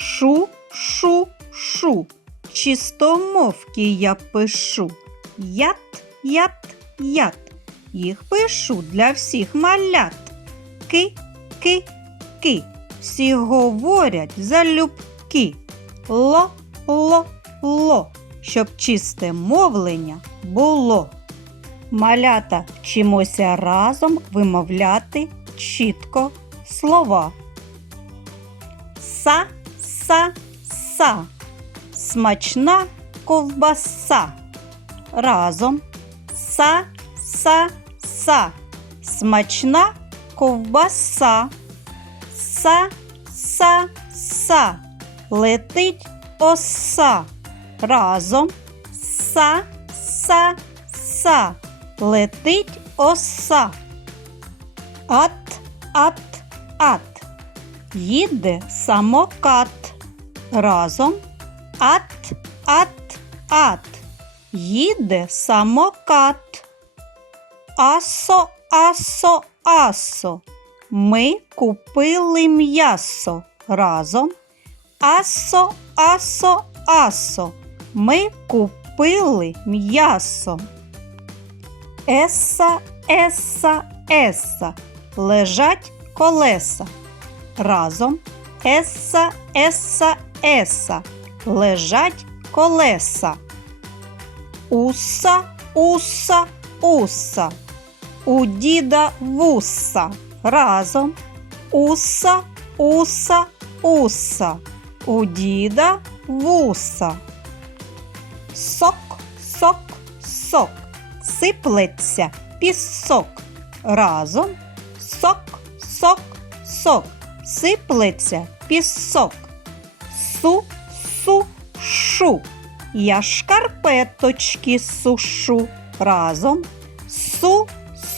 Шу, шу, шу. Чистомовки я пишу. Ят, ят, ят. Їх пишу для всіх малят. Ки, ки, ки. Всі говорять залюбки. Ло, ло, ло. Щоб чисте мовлення було. Малята вчимося разом вимовляти чітко слова. Са, са, са. Смачна ковбаса. Разом. Са, са, са. Смачна ковбаса. Са, са, са. Летить оса. Разом. Са, са, са. Летить оса. Ат, ат, ат. Їде самокат. Разом. Ат, ат, ат. Їде самокат. Асо, асо, асо. Ми купили м'ясо. Разом. Асо, асо, асо. Ми купили м'ясо. Еса, еса, еса. Лежать колеса. Разом. Еса, еса, еса. Лежать колеса. Уса, уса, уса. У діда вуса. Разом. Уса, уса, уса. У діда вуса. Сок, сок, сок. Сиплеться пісок. Разом. Сок, сок, сок. Сиплеться пісок. Су, су, шу. Я шкарпеточки сушу. Разом. Су,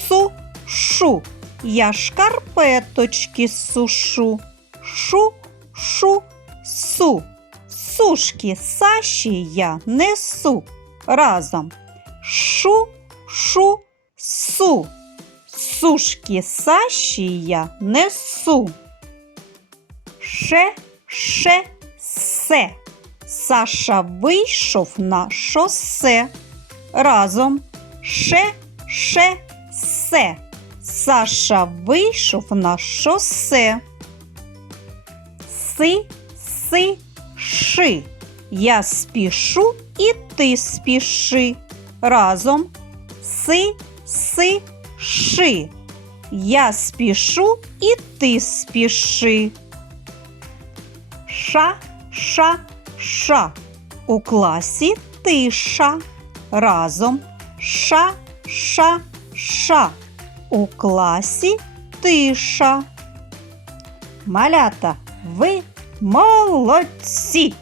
су, шу. Я шкарпеточки сушу. Шу, шу, су. Сушки Саші я несу. Разом. Шу, шу, су. Сушки Саші я несу. Ше, ше, се. Саша вийшов на шосе. Разом. Ше, ше, се. Саша вийшов на шосе. Си, си, ши. Я спішу і ти спіши. Разом. Си, си, ши. Я спішу і ти спіши. Ша, ша, ша. У класі тиша. Разом. Ша, ша, ша. У класі тиша. Малята, ви молодці!